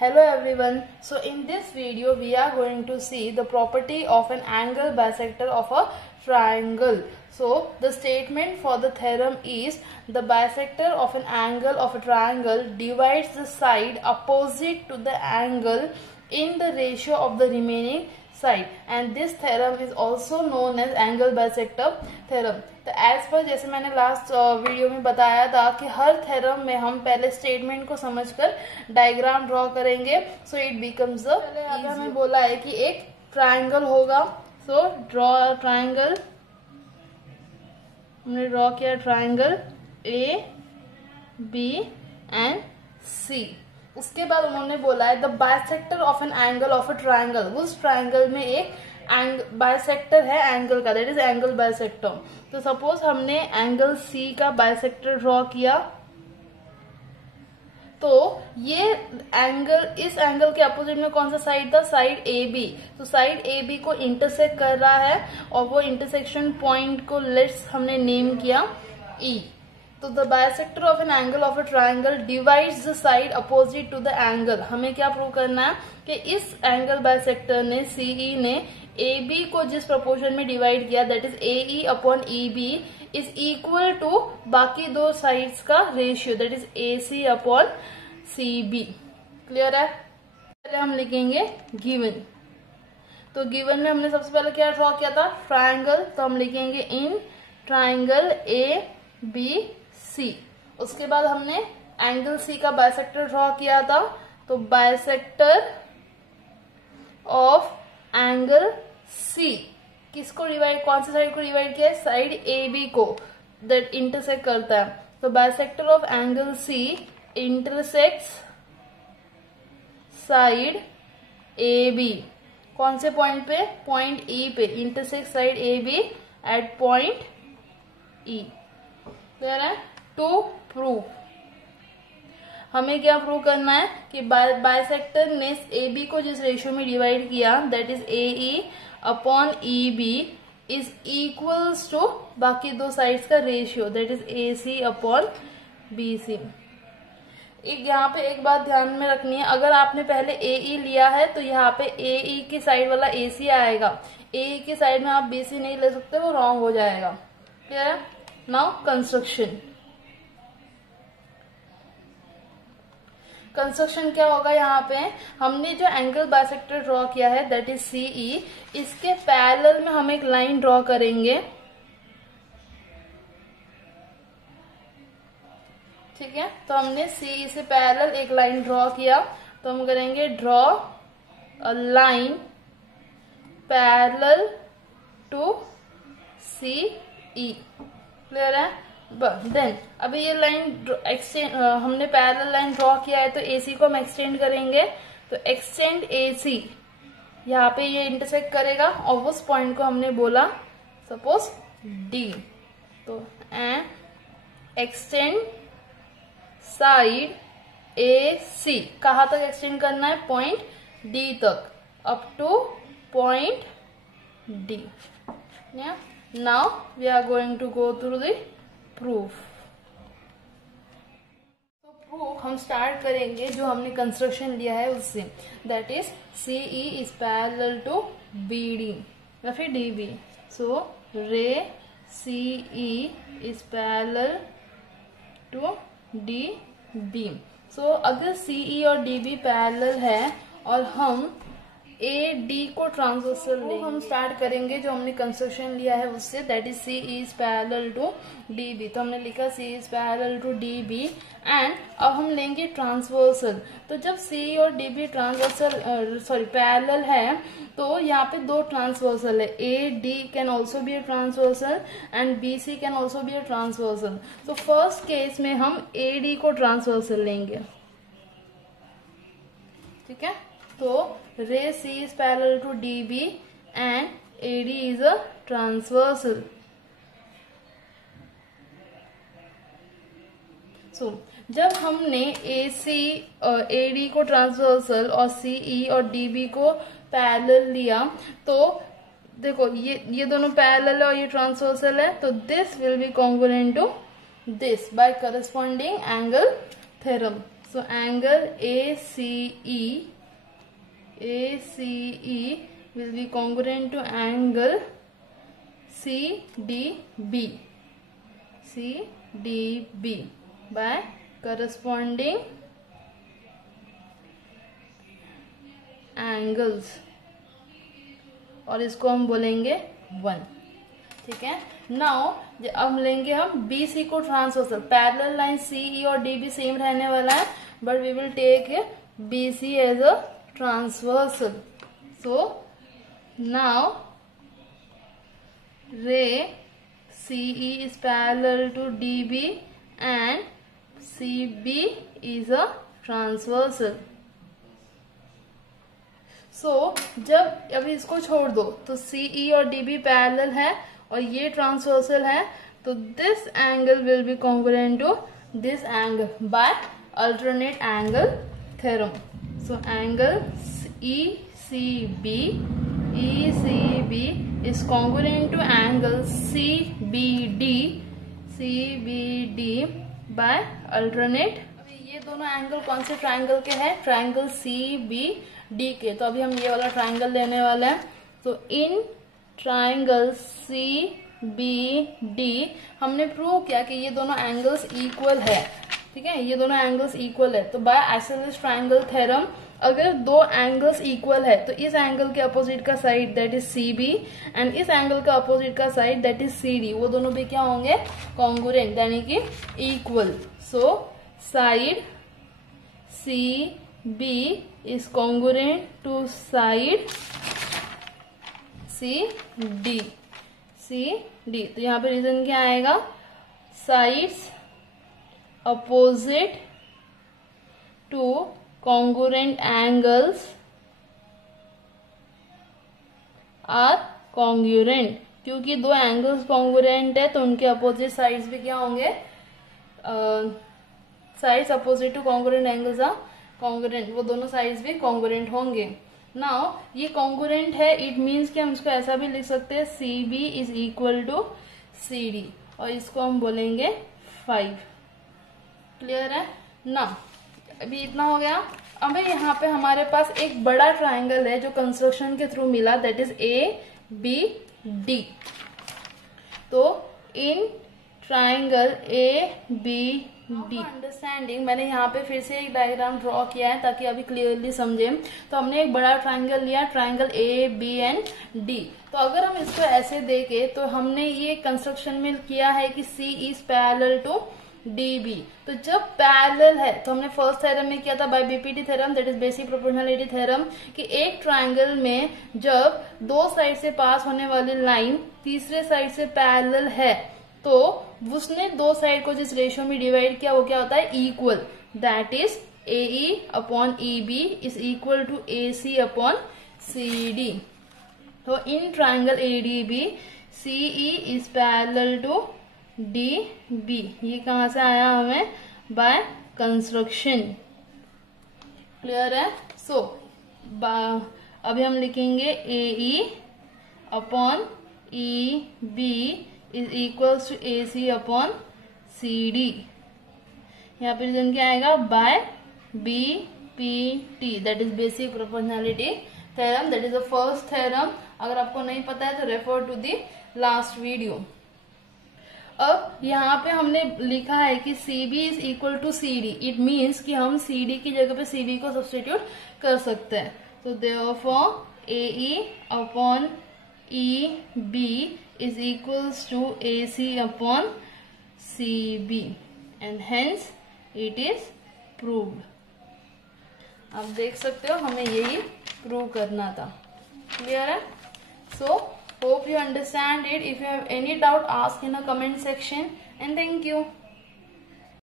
Hello everyone. So in this video we are going to see the property of an angle bisector of a triangle. So the statement for the theorem is the bisector of an angle of a triangle divides the side opposite to the angle in the ratio of the remaining side, and this theorem is also known as angle bisector theorem. तो as per जैसे मैंने last video में बताया था कि हर theorem में हम पहले स्टेटमेंट को समझकर डायग्राम ड्रॉ करेंगे, सो इट बिकम्स पहले हमें बोला है कि एक ट्रायंगल होगा, सो ड्रॉ ट्रायंगल। हमने ड्रॉ किया ट्रायंगल ए बी एंड सी। उसके बाद उन्होंने बोला है the bisector of an angle of a triangle, उस ट्रायंगल में एक बाइसेक्टर है एंगल का, दैट इज एंगल बाइसेक्टर। तो सपोज हमने एंगल सी का बाइसेक्टर ड्रॉ किया, तो ये एंगल, इस एंगल के अपोजिट में कौन सा साइड था, साइड ए बी। तो साइड ए बी को इंटरसेक्ट कर रहा है और वो इंटरसेक्शन पॉइंट को लेट्स हमने नेम किया ई। तो the bisector of an angle of a triangle divides the side opposite to the angle. हमें क्या प्रूव करना है कि इस एंगल बाइसेक्टर ने सीई ने ए बी को जिस प्रोपोर्शन में डिवाइड किया, that is A E upon E B is equal to बाकी दो साइड्स का ratio, that is A C upon C B. Clear है? पहले हम लिखेंगे गिवन। तो गिवन में हमने सबसे पहले क्या ड्रॉ किया था, ट्रायंगल। तो हम लिखेंगे in triangle A B C. उसके बाद हमने एंगल सी का बाइसेक्टर ड्रॉ किया था, तो बाइसेक्टर ऑफ एंगल सी किसको डिवाइड, कौन सी साइड को डिवाइड किया है, साइड ए बी को, दैट इंटरसेक्ट करता है। तो bisector of angle C intersects side A B, कौन से पॉइंट पे, पॉइंट ई पे, intersect side A B at point E. Clear है? टू प्रूव हमें क्या प्रूव करना है कि बाइसेक्टर ने ए बी को जिस रेशियो में डिवाइड किया, that is A E upon E B is equals to बाकी दो साइड्स का ratio, that is A C upon B C. यहाँ पे एक बात ध्यान में रखनी है, अगर आपने पहले ए ई लिया है तो यहाँ पे ए ई की साइड वाला ए सी आएगा, ए ई की साइड में आप बी सी नहीं ले सकते, वो रॉन्ग हो जाएगा। क्लियर है? नाउ कंस्ट्रक्शन क्या होगा, यहाँ पे हमने जो एंगल बाइसेक्टर ड्रॉ किया है दैट इज सीई, इसके पैरेलल में हम एक लाइन ड्रॉ करेंगे। ठीक है? तो हमने सीई से पैरेलल एक लाइन ड्रॉ किया, तो हम करेंगे draw a line parallel to CE. Clear है? देन अभी ये लाइन एक्सटेंड, हमने पैरेलल लाइन ड्रॉ किया है तो एसी को हम एक्सटेंड करेंगे, तो एक्सटेंड एसी, यहाँ पे ये इंटरसेक्ट करेगा और उस पॉइंट को हमने बोला सपोज डी। तो and extend side A C, कहाँ तक एक्सटेंड करना है, पॉइंट डी तक, up to point D. Now we are going to go through the proof. तो प्रूफ हम स्टार्ट करेंगे जो हमने कंस्ट्रक्शन लिया है उससे, that is CE is parallel to B D या फिर D B. So ray CE is parallel to D B. So अगर सीई और डी बी पैरेलल है और हम ए डी को ट्रांसवर्सल लेंगे, हम स्टार्ट करेंगे जो हमने कंस्ट्रक्शन लिया है उससे, that is C is parallel to D B. तो हमने लिखा C is parallel to D B and अब हम लेंगे ट्रांसवर्सल। तो जब सी और डी बी ट्रांसवर्सल पैरेलल है तो यहाँ पे दो ट्रांसवर्सल है, A D can also be a transversal and B C can also be a transversal. तो फर्स्ट केस में हम ए डी को ट्रांसवर्सल लेंगे। ठीक है? तो ray C is parallel to DB and AD is a transversal. So जब हमने AC और AD को ट्रांसवर्सल और CE और DB को पैरेलल लिया, तो देखो ये दोनों पैरेलल है और ये ट्रांसवर्सल है, तो this will be congruent to this by corresponding angle theorem. So angle ACE will be congruent to angle CDB by corresponding angles, और इसको हम बोलेंगे 1। ठीक है। नाउ अब लेंगे हम BC को ट्रांसवर्सल। पैरेलल लाइन CE और DB सेम रहने वाला है, but we will take BC as a transversal. So now ray CE is parallel to DB and CB is a transversal. So जब अभी इसको छोड़ दो तो CE और DB पैरेलल है और ये ट्रांसवर्सल है, तो this angle will be congruent to this angle by alternate angle theorem. So angle ECB is congruent to angle CBD by alternate। अभी ये दोनों एंगल कौन से ट्रायंगल के हैं? ट्रायंगल CBD के। तो अभी हम ये वाला ट्रायंगल लेने वाले हैं। तो इन ट्रायंगल CBD हमने प्रूव किया कि ये दोनों एंगल्स इक्वल है। ठीक है, ये दोनों एंगल्स इक्वल है। तो बाय आइसोसेलेस ट्रायंगल थ्योरम अगर दो एंगल्स इक्वल है तो इस एंगल के अपोजिट का side that is CB and इस एंगल का अपोजिट का साइड दैट इज CD, वो दोनों भी क्या होंगे? कॉन्ग्रुएंट, यानी कि equal. So side CB is congruent to side CD। तो यहाँ पे रीजन क्या आएगा? Sides opposite to congruent angles are congruent। क्योंकि दो एंगल्स कॉन्ग्रुएंट है तो उनके अपोजिट साइड्स भी क्या होंगे? Sides opposite to congruent angles are congruent, वो दोनों साइड्स भी कॉन्ग्रुएंट होंगे। नाउ ये कॉन्ग्रुएंट है, इट मीन्स कि हम इसको ऐसा भी लिख सकते हैं CB is equal to CD, और इसको हम बोलेंगे 5। क्लियर है ना? अभी इतना हो गया। अब यहाँ पे हमारे पास एक बड़ा ट्रायंगल है जो कंस्ट्रक्शन के थ्रू मिला, दैट इज ABD। तो इन ट्रायंगल ABD अंडरस्टैंडिंग मैंने यहाँ पे फिर से एक डायग्राम ड्रॉ किया है ताकि अभी क्लियरली समझे। तो हमने एक बड़ा ट्रायंगल लिया, ट्रायंगल ABD। तो अगर हम इसको ऐसे देखें तो हमने ये कंस्ट्रक्शन में किया है कि C is parallel to DB। तो जब पैरेलल है तो हमने फर्स्ट थ्योरम में किया था by BPT theorem, that is basic proportionality theorem, कि एक ट्रायंगल में जब दो साइड से पास होने वाली लाइन तीसरे साइड से पैरेलल है तो उसने दो साइड को जिस रेशियो में डिवाइड किया वो क्या होता है? Equal. That is AE upon EB is equal to AC upon CD। तो in triangle ADB CE is parallel to DB। ये कहां से आया हमें? By construction. क्लियर है? सो अभी हम लिखेंगे AE upon EB is equals to AC upon CD। यहाँ पे रीजन क्या आएगा? By BPT, that is basic proportionality theorem, that is the first theorem. अगर आपको नहीं पता है तो refer to the last video. अब यहाँ पे हमने लिखा है कि CB is equal to CD, it means कि हम CD की जगह पे CD को सब्स्टिट्यूट कर सकते हैं। तो therefore AE upon EB is equals to AC upon CB and hence it is proved. आप देख सकते हो हमें यही प्रूव करना था। क्लियर है? सो hope you understand it. If you have any doubt, ask in a comment section, and thank you.